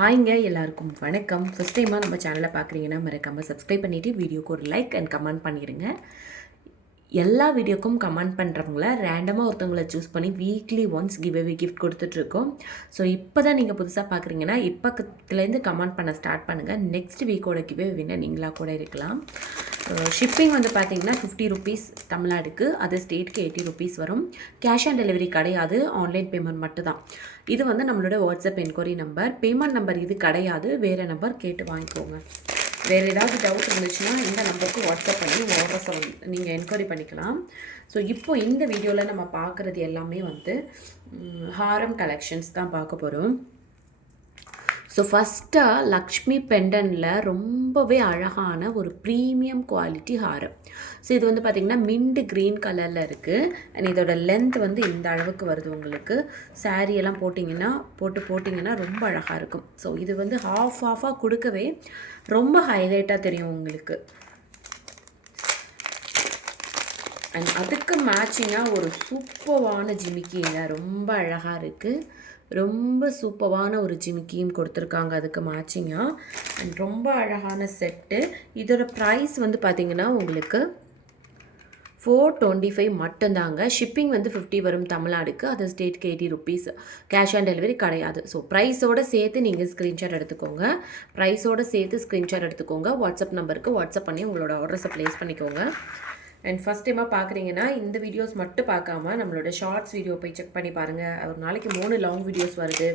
ஹாய்ங்க எல்லாருக்கும் வணக்கம். ஃபஸ்ட் டைமாக நம்ம சேனலை பார்க்குறீங்கன்னா மறக்காமல் சப்ஸ்கிரைப் பண்ணிவிட்டு வீடியோக்கு ஒரு லைக் அண்ட் கமெண்ட் பண்ணிடுங்க எல்லா வீடியோக்கும் கமெண்ட் பண்ணுறவங்கள ரேண்டமாக ஒருத்தவங்கள சூஸ் பண்ணி weekly once give away gift கொடுத்துட்ருக்கோம். ஸோ இப்போ தான் நீங்கள் புதுசாக பார்க்குறீங்கன்னா இப்போத்துலேருந்து கமெண்ட் பண்ண ஸ்டார்ட் பண்ணுங்கள் நெக்ஸ்ட் வீக்கோட கிவ் வின்னர் நீங்களாக கூட இருக்கலாம். ஷிப்பிங் வந்து பார்த்தீங்கன்னா ஃபிஃப்டி ருபீஸ் தமிழ்நாடுக்கு. அது ஸ்டேட்டுக்கு எயிட்டி ருபீஸ் வரும். கேஷ் ஆன் டெலிவரி கிடையாது. ஆன்லைன் பேமெண்ட் மட்டும்தான். இது வந்து நம்மளோட WhatsApp enquiry number payment number இது கிடையாது. வேறு நம்பர் கேட்டு வாங்கிக்கோங்க. வேறு ஏதாவது டவுட் இருந்துச்சுன்னா இந்த நம்பருக்கு வாட்ஸ்அப் பண்ணி உங்கள் ஆர்டர்ஸை வந்து நீங்கள் என்கொயரி பண்ணிக்கலாம். ஸோ இப்போ இந்த வீடியோவில் நம்ம பார்க்குறது எல்லாமே வந்து ஹாரம் கலெக்ஷன்ஸ் தான் பார்க்க போகிறோம் ஸோ ஃபஸ்ட்டாக லக்ஷ்மி பெண்டனில் ரொம்பவே அழகான ஒரு ப்ரீமியம் குவாலிட்டி ஹாரம் ஸோ இது வந்து பார்த்திங்கன்னா மின்ட் க்ரீன் கலரில் இருக்குது அண்ட் இதோட லென்த் வந்து இந்த அளவுக்கு வருது உங்களுக்கு. Saree எல்லாம் போட்டிங்கன்னா போட்டு போட்டிங்கன்னா ரொம்ப அழகாக இருக்கும். ஸோ இது வந்து ஹாஃப் ஹாஃபாக கொடுக்கவே ரொம்ப ஹைலைட்டாக தெரியும் உங்களுக்கு. அண்ட் அதுக்கு மேட்சிங்காக ஒரு சூப்பர்வான ஜிமிக்கிங்க. ரொம்ப அழகாக இருக்குது ரொம்ப சூப்பவான ஒரு ஜிமிக்கியும் கொடுத்துருக்காங்க அதுக்கு மேட்சிங்காக அண்ட் ரொம்ப அழகான செட்டு இதோட ப்ரைஸ் வந்து பார்த்திங்கன்னா உங்களுக்கு ஃபோர் டுவெண்ட்டி ஃபைவ் மட்டும்தாங்க. ஷிப்பிங் வந்து ஃபிஃப்டி வரும் தமிழ்நாடுக்கு. அது ஸ்டேட்க்கு eighty rupees cash on delivery கிடையாது. ஸோ ப்ரைஸோடு சேர்த்து நீங்கள் ஸ்க்ரீன்ஷாட் எடுத்துக்கோங்க. ப்ரைஸோடு சேர்த்து ஸ்க்ரீன்ஷாட் எடுத்துக்கோங்க. வாட்ஸ்அப் நம்பருக்கு வாட்ஸ்அப் பண்ணி உங்களோட ஆர்டர்ஸை ப்ளேஸ் பண்ணிக்கோங்க. அண்ட் ஃபஸ்ட் டைமாக பார்க்குறீங்கன்னா இந்த வீடியோஸ் மட்டும் பார்க்காம நம்மளோட ஷார்ட்ஸ் வீடியோ போய் செக் பண்ணி பாருங்கள் ஒரு நாளைக்கு மூணு லாங் வீடியோஸ் வருது.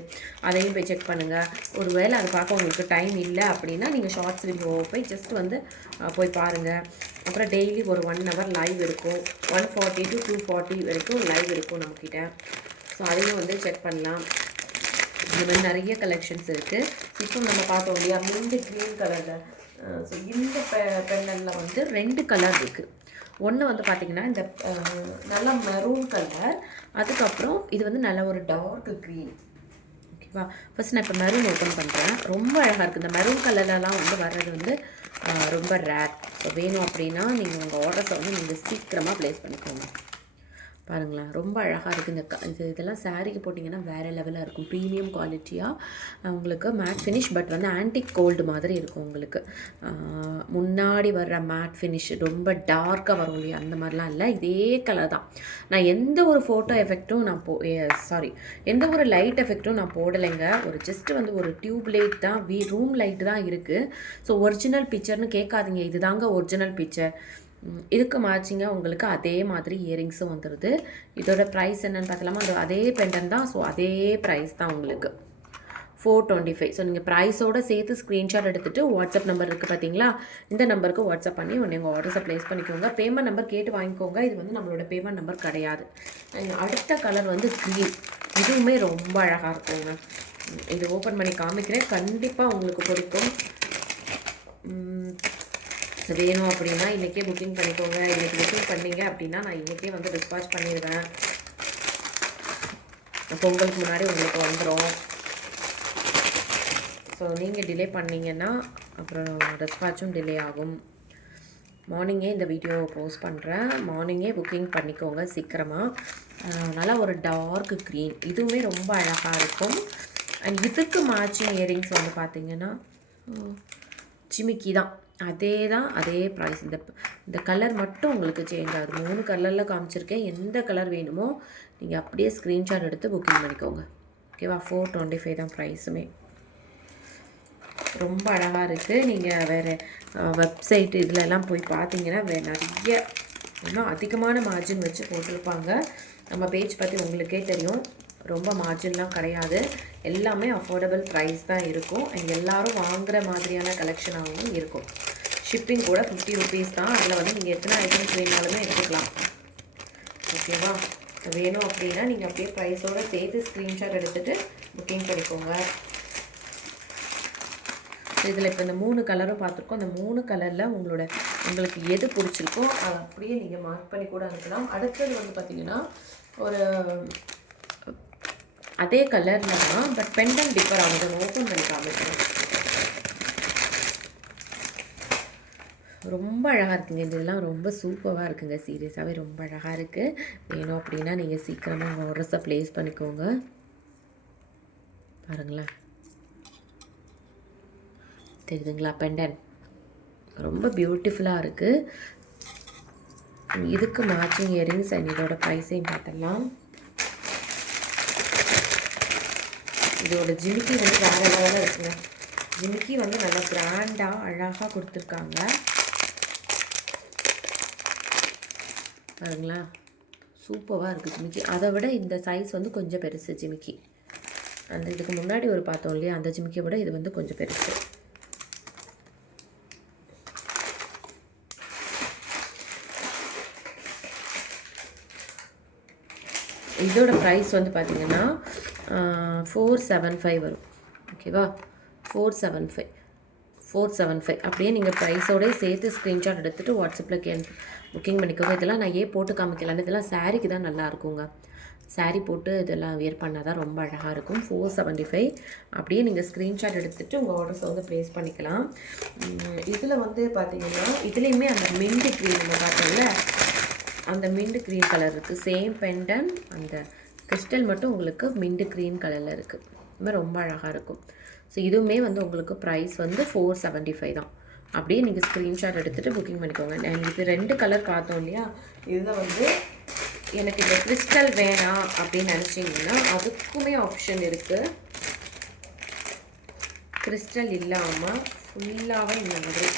அதையும் போய் செக் பண்ணுங்கள் ஒரு வேளை அதை பார்க்க உங்களுக்கு டைம் இல்லை அப்படின்னா நீங்கள் ஷார்ட்ஸ் வீடியோ போய் ஜஸ்ட் வந்து போய் பாருங்கள் அப்புறம் டெய்லி ஒரு ஒன் ஹவர் லைவ் இருக்கும். One forty to two forty வரைக்கும் லைவ் இருக்கும் நம்மக்கிட்ட ஸோ அதையும் வந்து செக் பண்ணலாம். இந்த மாதிரி நிறைய கலெக்ஷன்ஸ் இருக்குது இப்போ நம்ம பார்த்தோம் இல்லையா மின்ட் க்ரீன் கலரில் ஸோ இந்த பெ பெண்ணனில் வந்து ரெண்டு கலர் இருக்குது ஒன்று வந்து பார்த்திங்கன்னா இந்த நல்ல மெரூன் கலர் அதுக்கப்புறம் இது வந்து நல்ல ஒரு டார்க் க்ரீன் ஓகேவா ஃபர்ஸ்ட் நான் இப்போ மெரூன் ஓப்பன் பண்ணுறேன் ரொம்ப அழகாக இருக்குது இந்த மெரூன் கலர்லலாம் வந்து வர்றது வந்து ரொம்ப ரேர் ஸோ வேணும் அப்படின்னா நீங்கள் உங்கள் ஆர்டர்ஸை வந்து நீங்கள் சீக்கிரமாக ப்ளேஸ் பண்ணிக்கோங்க. பாருங்களேன் ரொம்ப அழகாக இருக்குது இந்த க இது இதெல்லாம் சாரீக்கு போட்டிங்கன்னா வேறு லெவலாக இருக்கும். ப்ரீமியம் குவாலிட்டியாக உங்களுக்கு மேட் ஃபினிஷ் பட் வந்து ஆன்டிக் கோல்டு மாதிரி இருக்கும் உங்களுக்கு. முன்னாடி வர்ற மேட் ஃபினிஷ் ரொம்ப டார்க்காக வரும் இல்லையா? அந்த மாதிரிலாம் இல்லை. இதே கலர் தான். நான் எந்த ஒரு ஃபோட்டோ எஃபெக்ட்டும் நான் போ சாரி எந்த ஒரு லைட் எஃபெக்ட்டும் நான் போடலைங்க. ஒரு ஜஸ்ட் வந்து ஒரு டியூப் லைட் தான் வீ ரூம் லைட் தான் இருக்குது ஸோ ஒரிஜினல் பிக்சர்னு கேட்காதீங்க. இதுதாங்க ஒரிஜினல் பிக்சர் இதுக்கு மேட்சிங்காக உங்களுக்கு அதே மாதிரி இயரிங்ஸும் வந்துடுது இதோட ப்ரைஸ் என்னன்னு பார்க்கலாமா? அது அதே பெண்டன் தான் ஸோ அதே ப்ரைஸ் தான் உங்களுக்கு. ஃபோர் டுவெண்ட்டி ஃபைவ் ஸோ நீங்கள் ப்ரைஸோடு சேர்த்து ஸ்க்ரீன்ஷாட் எடுத்துகிட்டு வாட்ஸ்அப் நம்பர் இருக்குது பார்த்தீங்களா இந்த நம்பருக்கு வாட்ஸ்அப் பண்ணி உடனே உங்கள் ஆர்டர்ஸை ப்ளேஸ் பண்ணிக்கோங்க. பேமெண்ட் நம்பர் கேட்டு வாங்கிக்கோங்க. இது வந்து நம்மளோட பேமெண்ட் நம்பர் கிடையாது. அடுத்த கலர் வந்து க்ரீன் இதுவுமே ரொம்ப அழகாக இருக்குங்க. இது ஓப்பன் பண்ணி காமிக்கிறேன். கண்டிப்பாக உங்களுக்கு பிடிக்கும். வேணும் அப்படின்னா இன்றைக்கே புக்கிங் பண்ணிக்கோங்க. இன்றைக்கி புக்கிங் பண்ணீங்க அப்படின்னா நான் இன்றைக்கே வந்து டிஸ்பாச் பண்ணிடுவேன். பொங்கலுக்கு முன்னாடி உங்களுக்கு வந்துடும் ஸோ நீங்கள் டிலே பண்ணிங்கன்னா அப்புறம் டிஸ்பாச்சும் டிலே ஆகும். மார்னிங்கே இந்த வீடியோ போஸ்ட் பண்ணுறேன் மார்னிங்கே புக்கிங் பண்ணிக்கோங்க சீக்கிரமாக நல்லா ஒரு டார்க் க்ரீன் இதுவுமே ரொம்ப அழகாக இருக்கும். அண்ட் இதுக்கு மேட்சிங் இயரிங்ஸ் வந்து பார்த்திங்கன்னா ஜிமிக்கி தான். அதே தான் அதே ப்ரைஸ் இந்த இந்த கலர் மட்டும் உங்களுக்கு சேஞ்ச் ஆகுது. மூணு கலரில் காமிச்சிருக்கேன். எந்த கலர் வேணுமோ நீங்கள் அப்படியே ஸ்க்ரீன்ஷாட் எடுத்து புக்கிங் பண்ணிக்கோங்க. ஓகேவா ஃபோர் டுவெண்ட்டி ஃபைவ் தான் ப்ரைஸுமே ரொம்ப அழகாக இருக்குது நீங்கள் வேறு வெப்சைட் இதுலலாம் போய் பார்த்தீங்கன்னா வே நிறைய இன்னும் அதிகமான மார்ஜின் வச்சு போட்டிருப்பாங்க. நம்ம பேஜ் பற்றி உங்களுக்கே தெரியும். ரொம்ப மார்ஜின்லாம் கிடையாது. எல்லாமே அஃபோர்டபுள் ப்ரைஸ் தான் இருக்கும். அண்ட் வாங்குகிற மாதிரியான கலெக்ஷனாகவும் இருக்கும். ஷிப்பிங் கூட ஃபிஃப்டி ருபீஸ் தான். அதில் வந்து நீங்கள் எத்தனை ஐட்டம்ஸ் வேணாலுமே எடுத்துக்கலாம். ஓகேவா வேணும் அப்படின்னா நீங்கள் அப்படியே ப்ரைஸோடு சேர்த்து ஸ்க்ரீன்ஷாட் எடுத்துகிட்டு புக்கிங் பண்ணிக்கோங்க. இதில் இப்போ இந்த மூணு கலரும் பார்த்துருக்கோம். அந்த மூணு கலரில் உங்களோட உங்களுக்கு எது பிடிச்சிருக்கோ அதை அப்படியே நீங்கள் மார்க் பண்ணி கூட அனுப்பலாம் அடுத்தது வந்து பார்த்தீங்கன்னா ஒரு அதே கலரில் தான் பட் பெண்டன் டிஃபர் ஆகுது ஓப்பன் பண்ணி காமிக்கிறேன் ரொம்ப அழகாக இருக்குங்க. இதெல்லாம் ரொம்ப சூப்பராக இருக்குங்க. சீரியஸாகவே ரொம்ப அழகாக இருக்குது வேணும் அப்படின்னா நீங்கள் சீக்கிரமாக உங்கள் ஆர்டர்ஸை ப்ளேஸ் பண்ணிக்கோங்க. பாருங்களேன். தெரியுதுங்களா? பெண்டன். ரொம்ப பியூட்டிஃபுல்லாக இருக்குது இதுக்கு மேட்சிங் இயரிங்ஸ் அண்ட் இதோட ப்ரைஸையும் பார்த்துடலாம். இதோட ஜிமிக்கி வந்து வேறு லெவலில் இருக்குங்க. ஜிமிக்கி வந்து நல்லா கிராண்டாக அழகாக கொடுத்துருக்காங்க. பாருங்களா? சூப்பராக இருக்குது ஜிமிக்கி. அதை விட இந்த சைஸ் வந்து கொஞ்சம் பெருசு ஜிமிக்கி. அந்த இதுக்கு முன்னாடி ஒரு பார்த்தோம் இல்லையா? அந்த ஜிமிக்கியை விட இது வந்து கொஞ்சம் பெருசு. இதோட ப்ரைஸ் வந்து பார்த்தீங்கன்னா ஃபோர் செவன் ஃபைவ் வரும். ஓகேவா four seven five four seven five அப்படியே நீங்கள் ப்ரைஸோடய சேர்த்து ஸ்க்ரீன்ஷாட் எடுத்துகிட்டு வாட்ஸ்அப்பில் கே புக்கிங் பண்ணிக்கோங்க. இதெல்லாம் நான் ஏன் போட்டு காமிக்கலான்னு இதெல்லாம் சாரீக்கு தான் நல்லா இருக்குங்க. saree போட்டு இதெல்லாம் வியர் பண்ணால் தான் ரொம்ப அழகாக இருக்கும். ஃபோர் செவன்ட்டி ஃபைவ் அப்படியே நீங்கள் ஸ்க்ரீன்ஷாட் எடுத்துகிட்டு உங்கள் ஆர்டர்ஸை வந்து ப்ளேஸ் பண்ணிக்கலாம். இதில் வந்து பார்த்தீங்கன்னா இதுலேயுமே அந்த மின்ட் க்ரீம் நம்ம பார்த்தோம்ல அந்த மின்ட் க்ரீன் கலர் இருக்குது சேம் பெண்டன் அந்த கிறிஸ்டல் மட்டும் உங்களுக்கு மின்ட் க்ரீன் கலரில் இருக்குது இது மாதிரி ரொம்ப அழகாக இருக்கும். ஸோ இதுவுமே வந்து உங்களுக்கு ப்ரைஸ் வந்து ஃபோர் செவன்ட்டி ஃபைவ் தான். அப்படியே நீங்கள் ஸ்க்ரீன்ஷாட் எடுத்துகிட்டு புக்கிங் பண்ணிக்கோங்க. நான் இது ரெண்டு கலர் பார்த்தோம் இல்லையா? இதில் வந்து எனக்கு இந்த கிறிஸ்டல் வேணாம் அப்படின்னு நினச்சிங்கன்னா அதுக்குமே ஆப்ஷன் இருக்குது கிறிஸ்டல் இல்லாமல் ஃபுல்லாகவே இந்த மாதிரி.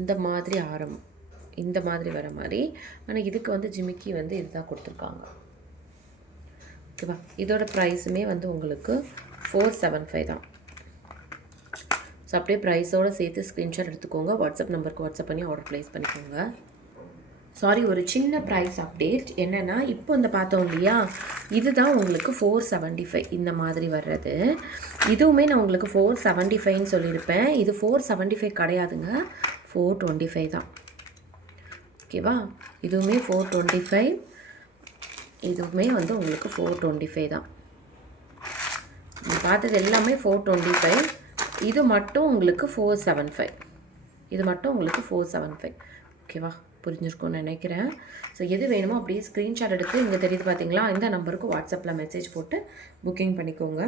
இந்த மாதிரி ஆரம் இந்த மாதிரி வர மாதிரி. ஆனால் இதுக்கு வந்து ஜிமிக்கி வந்து இதுதான் கொடுத்துருக்காங்க. ஓகேவா இதோட ப்ரைஸுமே வந்து உங்களுக்கு ஃபோர் செவன் ஃபைவ் தான். ஸோ அப்படியே ப்ரைஸோடு சேர்த்து ஸ்க்ரீன்ஷாட் எடுத்துக்கோங்க. வாட்ஸ்அப் நம்பருக்கு வாட்ஸ்அப் பண்ணி ஆர்டர் ப்ளேஸ் பண்ணிக்கோங்க. சாரி ஒரு சின்ன ப்ரைஸ் அப்டேட் என்னென்னா இப்போ இந்த பார்த்தோம் இல்லையா? இதுதான் உங்களுக்கு ஃபோர் செவன்ட்டி ஃபைவ் இந்த மாதிரி வர்றது. இதுவுமே நான் உங்களுக்கு ஃபோர் செவன்ட்டி ஃபைவ்னு சொல்லியிருப்பேன். இது ஃபோர் செவன்ட்டி ஃபைவ் கிடையாதுங்க. ஃபோர் டுவெண்ட்டி ஃபைவ் தான். ஓகேவா இதுவுமே ஃபோர் டுவெண்ட்டி ஃபைவ் இதுவுமே வந்து உங்களுக்கு ஃபோர் டுவெண்ட்டி ஃபைவ் தான். நீங்கள் பார்த்தது எல்லாமே ஃபோர் டுவெண்ட்டி ஃபைவ் இது மட்டும் உங்களுக்கு ஃபோர் செவன் ஃபைவ் இது மட்டும் உங்களுக்கு ஃபோர் செவன் ஃபைவ் ஓகேவா புரிஞ்சிருக்கும்னு நினைக்கிறேன். ஸோ எது வேணுமோ அப்படியே ஸ்க்ரீன்ஷாட் எடுத்து இங்கே தெரியுது பார்த்தீங்களா இந்த நம்பருக்கு வாட்ஸ்அப்பில் மெசேஜ் போட்டு புக்கிங் பண்ணிக்கோங்க.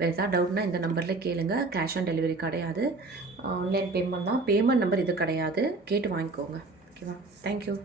வேறு ஏதாவது டவுட்னா இந்த நம்பரில் கேளுங்க. கேஷ் ஆன் டெலிவரி கிடையாது. ஆன்லைன் பேமெண்ட் தான். பேமெண்ட் நம்பர் இது கிடையாது. கேட்டு வாங்கிக்கோங்க. ஓகேவா தேங்க்யூ